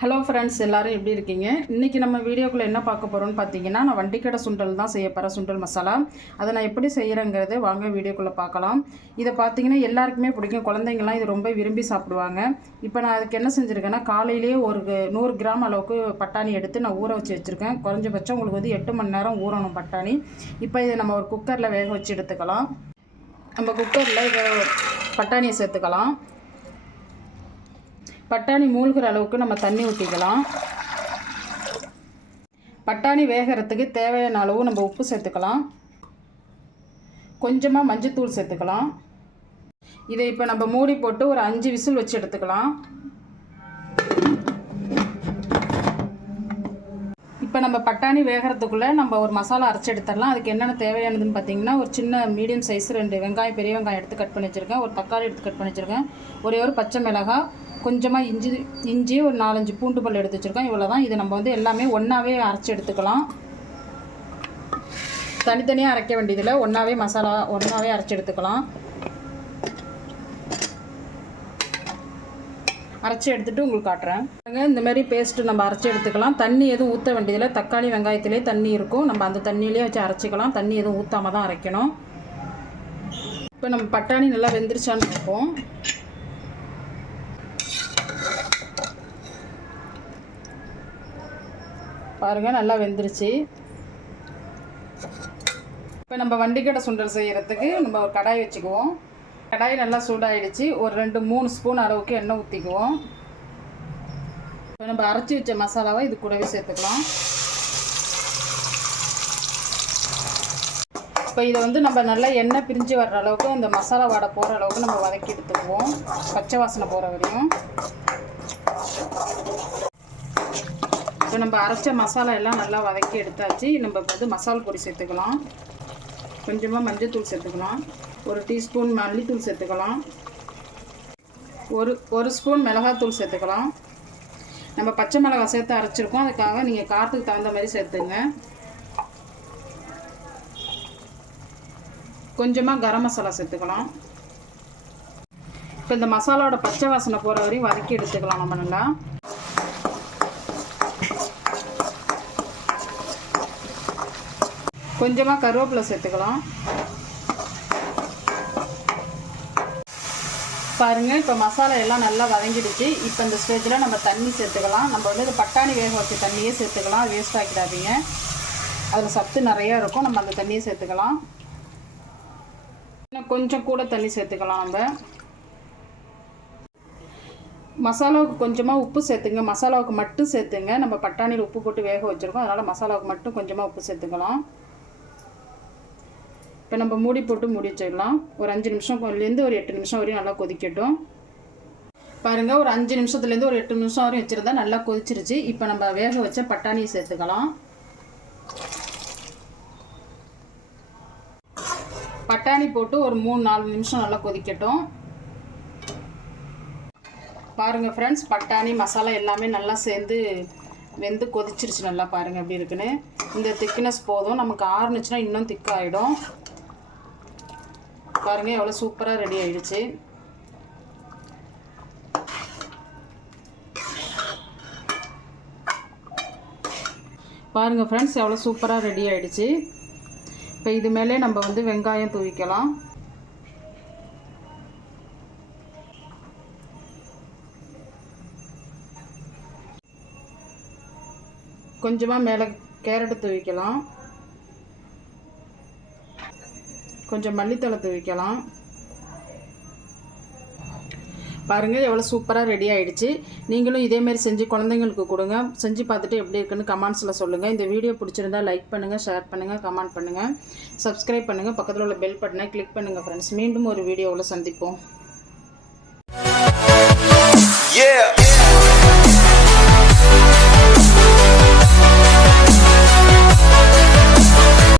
Hello friends, எல்லோரும் எப்படி இருக்கீங்க? இன்றைக்கி நம்ம வீடியோக்குள்ளே என்ன பார்க்க போகிறோம்னு பார்த்தீங்கன்னா, நான் வண்டிக்கடை சுண்டல் தான் செய்ய போகிறேன். சுண்டல் மசாலா அதை நான் எப்படி செய்கிறேங்கிறது வாங்க வீடியோக்குள்ளே பார்க்கலாம். இதை பார்த்தீங்கன்னா எல்லாருக்குமே பிடிக்கும். குழந்தைங்கள்லாம் இது ரொம்ப விரும்பி சாப்பிடுவாங்க. இப்போ நான் அதுக்கு என்ன செஞ்சுருக்கேன்னா, காலையிலேயே ஒரு 100 கிராம் அளவுக்கு பட்டாணி எடுத்து நான் ஊற வச்சு வச்சுருக்கேன். குறைஞ்சபட்சம் உங்களுக்கு வந்து 8 மணி நேரம் ஊறணும் பட்டாணி. இப்போ இதை நம்ம ஒரு குக்கரில் வேக வச்சு எடுத்துக்கலாம். நம்ம குக்கரில் இதை பட்டாணியை சேர்த்துக்கலாம். பட்டாணி மூழ்கிற அளவுக்கு நம்ம தண்ணி ஊற்றிக்கலாம். பட்டாணி வேகிறதுக்கு தேவையான அளவு நம்ம உப்பு சேர்த்துக்கலாம். கொஞ்சமாக மஞ்சத்தூள் சேர்த்துக்கலாம். இதை இப்போ நம்ம மூடி போட்டு ஒரு 5 விசில் வச்சு எடுத்துக்கலாம். இப்போ நம்ம பட்டாணி வேகிறதுக்குள்ளே நம்ம ஒரு மசாலா அரைச்சி எடுத்துடலாம். அதுக்கு என்னென்ன தேவையானதுன்னு பார்த்தீங்கன்னா, ஒரு சின்ன மீடியம் சைஸ் 2 வெங்காயம், பெரிய வெங்காயம் எடுத்து கட் பண்ணி வச்சுருக்கேன். ஒரு தக்காளி எடுத்து கட் பண்ணி வச்சுருக்கேன். ஒரே ஒரு பச்சை மிளகாய், கொஞ்சமாக இஞ்சி ஒரு 4-5 பூண்டு பல் எடுத்து வச்சுருக்கேன். இவ்வளோ தான். இது நம்ம வந்து எல்லாமே ஒன்றாவே அரைச்சி எடுத்துக்கலாம். தனித்தனியாக அரைக்க வேண்டியதில்லை, ஒன்றாவே மசாலா ஒன்றாவே அரைச்சி எடுத்துக்கலாம். அரைச்சி எடுத்துகிட்டு உங்களுக்கு காட்டுறேன். இந்த மாதிரி பேஸ்ட்டு நம்ம அரைச்சி எடுத்துக்கலாம். தண்ணி எதுவும் ஊற்ற வேண்டியதில்லை. தக்காளி வெங்காயத்திலே தண்ணி இருக்கும். நம்ம அந்த தண்ணியிலே வச்சு அரைச்சிக்கலாம். தண்ணி எதுவும் ஊற்றாமல் தான் அரைக்கணும். இப்போ நம்ம பட்டாணி நல்லா வெந்துருச்சான்னு பார்ப்போம். பாருங்கள், நல்லா வெந்துருச்சு. இப்போ நம்ம வண்டிக்கடை சுண்டல் செய்கிறதுக்கு நம்ம ஒரு கடாய் வச்சுக்குவோம். கடாய் நல்லா சூடாகிடுச்சு. ஒரு 2-3 ஸ்பூன் அளவுக்கு எண்ணெய் ஊற்றிக்குவோம். இப்போ நம்ம அரைச்சி வச்ச மசாலாவை இது கூடவே சேர்த்துக்கலாம். இப்போ இதை வந்து நம்ம நல்லா எண்ணெய் பிரிஞ்சு வர்ற அளவுக்கு, இந்த மசாலா வாடை போகிற அளவுக்கு நம்ம வதக்கி எடுத்துக்குவோம். பச்சை வாசனை போகிற வரையும். இப்போ நம்ம அரைச்ச மசாலா எல்லாம் நல்லா வதக்கி எடுத்தாச்சு. நம்ம வந்து மசாலா பொடி சேர்த்துக்கலாம். கொஞ்சமாக மஞ்சள் சேர்த்துக்கலாம். 1 டீஸ்பூன் மல்லித்தூள் சேர்த்துக்கலாம். ஒரு ஸ்பூன் மிளகாத்தூள் சேர்த்துக்கலாம். நம்ம பச்சை மிளகாய் சேர்த்து அரைச்சிருக்கோம். அதுக்காக நீங்கள் காரத்துக்கு தகுந்த மாதிரி சேர்த்துங்க. கொஞ்சமாக கரம் மசாலா சேர்த்துக்கலாம். இப்போ இந்த மசாலாவோட பச்சை வாசனை போகிற வரையும் வதக்கி எடுத்துக்கலாம். நம்ம நல்லா கொஞ்சமாக கருவேப்பிலை சேர்த்துக்கலாம். பாருங்கள், இப்போ மசாலா எல்லாம் நல்லா வதங்கிடுச்சு. இப்போ இந்த ஸ்டேஜில் நம்ம தண்ணி சேர்த்துக்கலாம். நம்ம வந்து இந்த பட்டாணி வேக வச்ச தண்ணியே சேர்த்துக்கலாம். வேஸ்ட் ஆக்கிடாதீங்க, அதில் சத்து நிறையா இருக்கும். நம்ம அந்த தண்ணியை சேர்த்துக்கலாம். இன்னும் கொஞ்சம் கூட தண்ணி சேர்த்துக்கலாம். நம்ம மசாலாவுக்கு கொஞ்சமாக உப்பு சேர்த்துங்க. மசாலாவுக்கு மட்டும் சேர்த்துங்க. நம்ம பட்டாணியில் உப்பு போட்டு வேக வச்சுருக்கோம். அதனால் மசாலாவுக்கு மட்டும் கொஞ்சமாக உப்பு சேர்த்துக்கலாம். இப்போ நம்ம மூடி போட்டு மூடி வச்சிடலாம். ஒரு 5 நிமிஷம்லேருந்து ஒரு 8 நிமிஷம் வரையும் நல்லா கொதிக்கட்டும். பாருங்கள், ஒரு 5 நிமிஷத்துலேருந்து ஒரு 8 நிமிஷம் வரையும் வச்சுருந்தா நல்லா கொதிச்சிருச்சு. இப்போ நம்ம வேக வச்ச பட்டாணியை சேர்த்துக்கலாம். பட்டாணி போட்டு ஒரு 3-4 நிமிஷம் நல்லா கொதிக்கட்டும். பாருங்கள் ஃப்ரெண்ட்ஸ், பட்டாணி மசாலா எல்லாமே நல்லா சேர்ந்து வெந்து கொதிச்சிருச்சு. நல்லா பாருங்கள் எப்படி இருக்குன்னு. இந்த திக்னஸ் போதும். நமக்கு ஆறுனுச்சுன்னா இன்னும் திக்காகிடும். பாருங்கள், எவ்வளோ சூப்பராக ரெடி ஆகிடுச்சு. பாருங்கள் ஃப்ரெண்ட்ஸ், எவ்வளோ சூப்பராக ரெடி ஆகிடுச்சு. இப்போ இது மேலே நம்ம வந்து வெங்காயம் தூவிக்கலாம். கொஞ்சமாக மேலே கேரட்டு தூவிக்கலாம். கொஞ்சம் மல்லித்தழை தூவிக்கலாம். பாருங்கள், எவ்வளோ சூப்பராக ரெடி ஆகிடுச்சு. நீங்களும் இதேமாரி செஞ்சு குழந்தைங்களுக்கு கொடுங்க. செஞ்சு பார்த்துட்டு எப்படி இருக்குன்னு கமெண்ட்ஸில் சொல்லுங்கள். இந்த வீடியோ பிடிச்சிருந்தா லைக் பண்ணுங்கள், ஷேர் பண்ணுங்கள், கமெண்ட் பண்ணுங்கள், சப்ஸ்கிரைப் பண்ணுங்கள். பக்கத்தில் உள்ள பெல் பட்டனை கிளிக் பண்ணுங்கள் ஃப்ரெண்ட்ஸ். மீண்டும் ஒரு வீடியோவில் சந்திப்போம்.